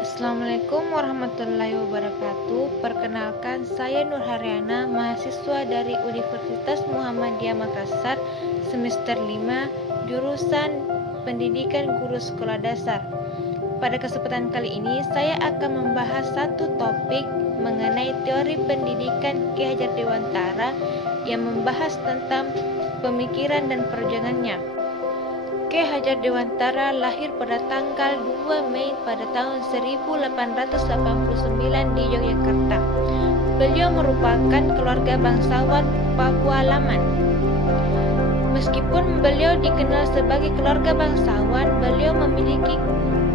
Assalamualaikum warahmatullahi wabarakatuh. Perkenalkan, saya Nur Haryana, mahasiswa dari Universitas Muhammadiyah Makassar, semester 5, jurusan Pendidikan Guru Sekolah Dasar. Pada kesempatan kali ini, saya akan membahas satu topik mengenai teori pendidikan Ki Hajar Dewantara yang membahas tentang pemikiran dan perjuangannya. Ki Hajar Dewantara lahir pada tanggal 2 Mei pada tahun 1889 di Yogyakarta. Beliau merupakan keluarga bangsawan Pakualaman. Meskipun beliau dikenal sebagai keluarga bangsawan, beliau memiliki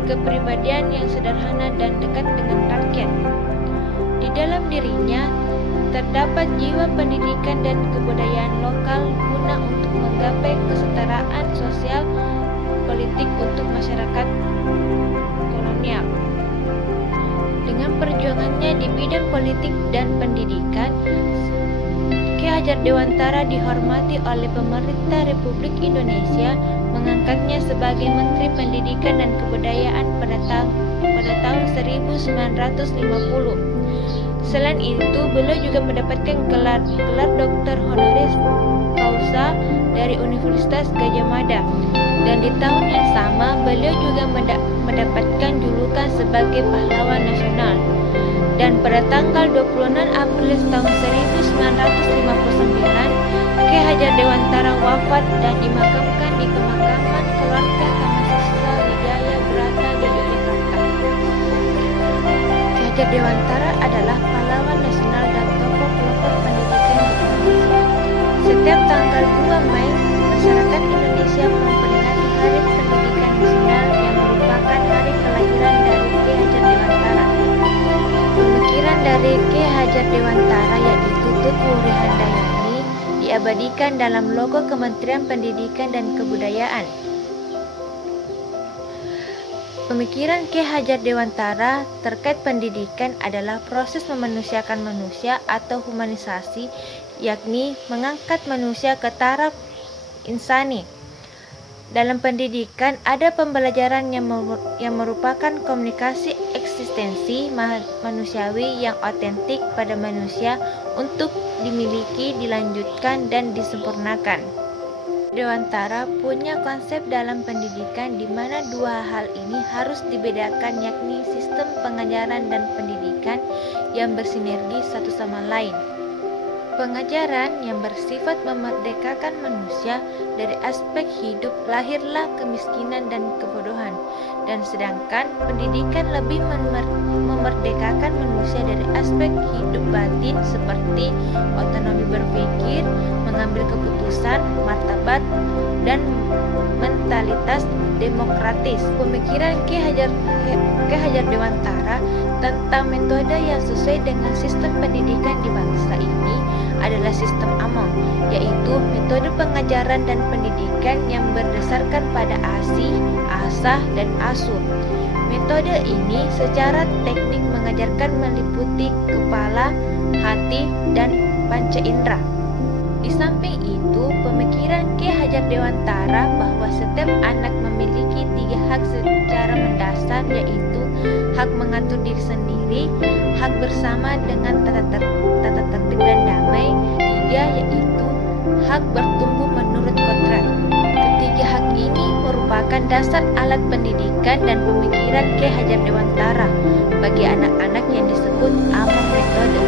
kepribadian yang sederhana dan dekat dengan rakyat. Di dalam dirinya terdapat jiwa pendidikan dan kebudayaan lokal guna untuk menggapai kesetaraan sosial politik untuk masyarakat kolonial. Dengan perjuangannya di bidang politik dan pendidikan, Ki Hajar Dewantara dihormati oleh pemerintah Republik Indonesia, mengangkatnya sebagai Menteri Pendidikan dan Kebudayaan pada tahun 1950. Selain itu, beliau juga mendapatkan gelar doktor honoris causa dari Universitas Gadjah Mada. Dan di tahun yang sama, beliau juga mendapatkan julukan sebagai pahlawan nasional. Dan pada tanggal 26 April tahun 1959, Ki Hajar Dewantara wafat dan dimakamkan di pemakaman keluarga Tamasiswa Wijaya Brata di Yogyakarta. Ki Hajar Dewantara adalah pahlawan nasional dan tokoh pelopor pendidikan di Indonesia. Setiap tanggal 2 Mei, masyarakat Indonesia memperingati Hari Pendidikan Nasional yang merupakan hari kelahiran dari Ki Hajar Dewantara. Pemikiran dari Ki Hajar Dewantara yaitu Tut Wuri Handayani diabadikan dalam logo Kementerian Pendidikan dan Kebudayaan. Pemikiran Ki Hajar Dewantara terkait pendidikan adalah proses memanusiakan manusia atau humanisasi, yakni mengangkat manusia ke taraf insani. Dalam pendidikan ada pembelajaran yang merupakan komunikasi eksistensi manusiawi yang otentik pada manusia untuk dimiliki, dilanjutkan, dan disempurnakan. Dewantara punya konsep dalam pendidikan di mana dua hal ini harus dibedakan, yakni sistem pengajaran dan pendidikan yang bersinergi satu sama lain. Pengajaran yang bersifat memerdekakan manusia dari aspek hidup lahirlah kemiskinan dan kebodohan, dan sedangkan pendidikan lebih memerdekakan manusia dari aspek hidup batin seperti otonomi berpikir, mengambil keputusan, martabat, dan mentalitas demokratis. Pemikiran Ki Hajar Dewantara tentang metode yang sesuai dengan sistem pendidikan di bangsa ini adalah sistem AMON, yaitu metode pengajaran dan pendidikan yang berdasarkan pada ASI, ASAH, dan ASUH. Metode ini secara teknik mengajarkan meliputi kepala, hati, dan panca indera. Di samping itu, pemikiran Ki Hajar Dewantara bahwa setiap anak memiliki 3 hak secara mendasar, yaitu hak mengatur diri sendiri, hak bersama dengan tata tertib dan damai, 3 yaitu hak bertumbuh menurut kodrat. Ketiga hak ini merupakan dasar alat pendidikan dan pemikiran Ki Hajar Dewantara bagi anak-anak yang disebut AMON metode.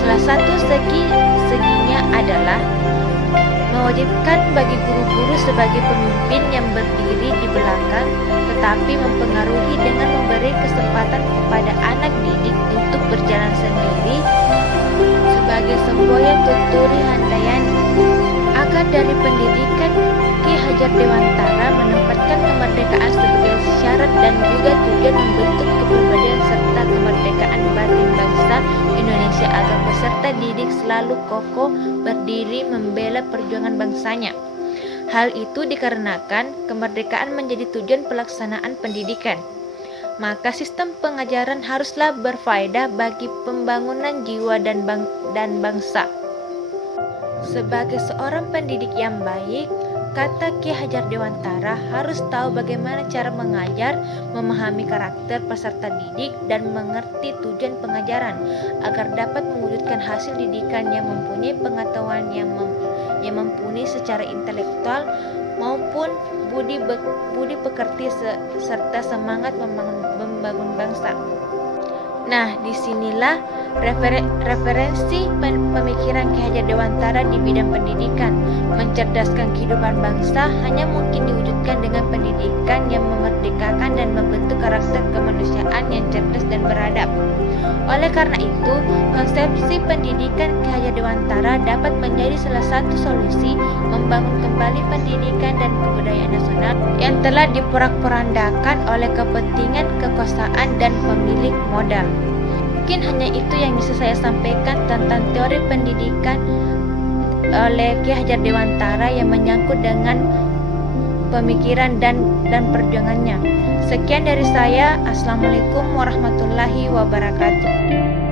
Salah satu seginya adalah mewajibkan bagi guru-guru sebagai pemimpin yang berdiri di belakang, tetapi mempengaruhi dengan memberi kesempatan kepada anak didik untuk berjalan sendiri sebagai semboyan Tut Wuri Handayani. Akar dari pendidikan Ki Hajar Dewantara menempatkan kemerdekaan sebagai syarat dan juga tujuan membentuk kepribadian serta kemerdekaan batin bangsa Indonesia agar peserta didik selalu kokoh berdiri membela perjuangan bangsanya. Hal itu dikarenakan kemerdekaan menjadi tujuan pelaksanaan pendidikan. Maka sistem pengajaran haruslah berfaedah bagi pembangunan jiwa dan bangsa. Sebagai seorang pendidik yang baik, kata Ki Hajar Dewantara harus tahu bagaimana cara mengajar, memahami karakter peserta didik, dan mengerti tujuan pengajaran agar dapat mewujudkan hasil didikan yang mempunyai pengetahuan yang mumpuni secara intelektual maupun budi pekerti serta semangat membangun bangsa. Nah, disinilah referensi pemikiran Ki Hajar Dewantara di bidang pendidikan. Mencerdaskan kehidupan bangsa hanya mungkin diwujudkan dengan pendidikan yang memerdekakan dan membentuk karakter kemanusiaan yang cerdas dan beradab. Oleh karena itu, konsepsi pendidikan Ki Hajar Dewantara dapat menjadi salah satu solusi membangun kembali pendidikan dan kebudayaan nasional yang telah diporak-porandakan oleh kepentingan kekuasaan dan pemilik modal. Mungkin hanya itu yang bisa saya sampaikan tentang teori pendidikan oleh Ki Hajar Dewantara yang menyangkut dengan pemikiran dan perjuangannya. Sekian dari saya. Assalamualaikum warahmatullahi wabarakatuh.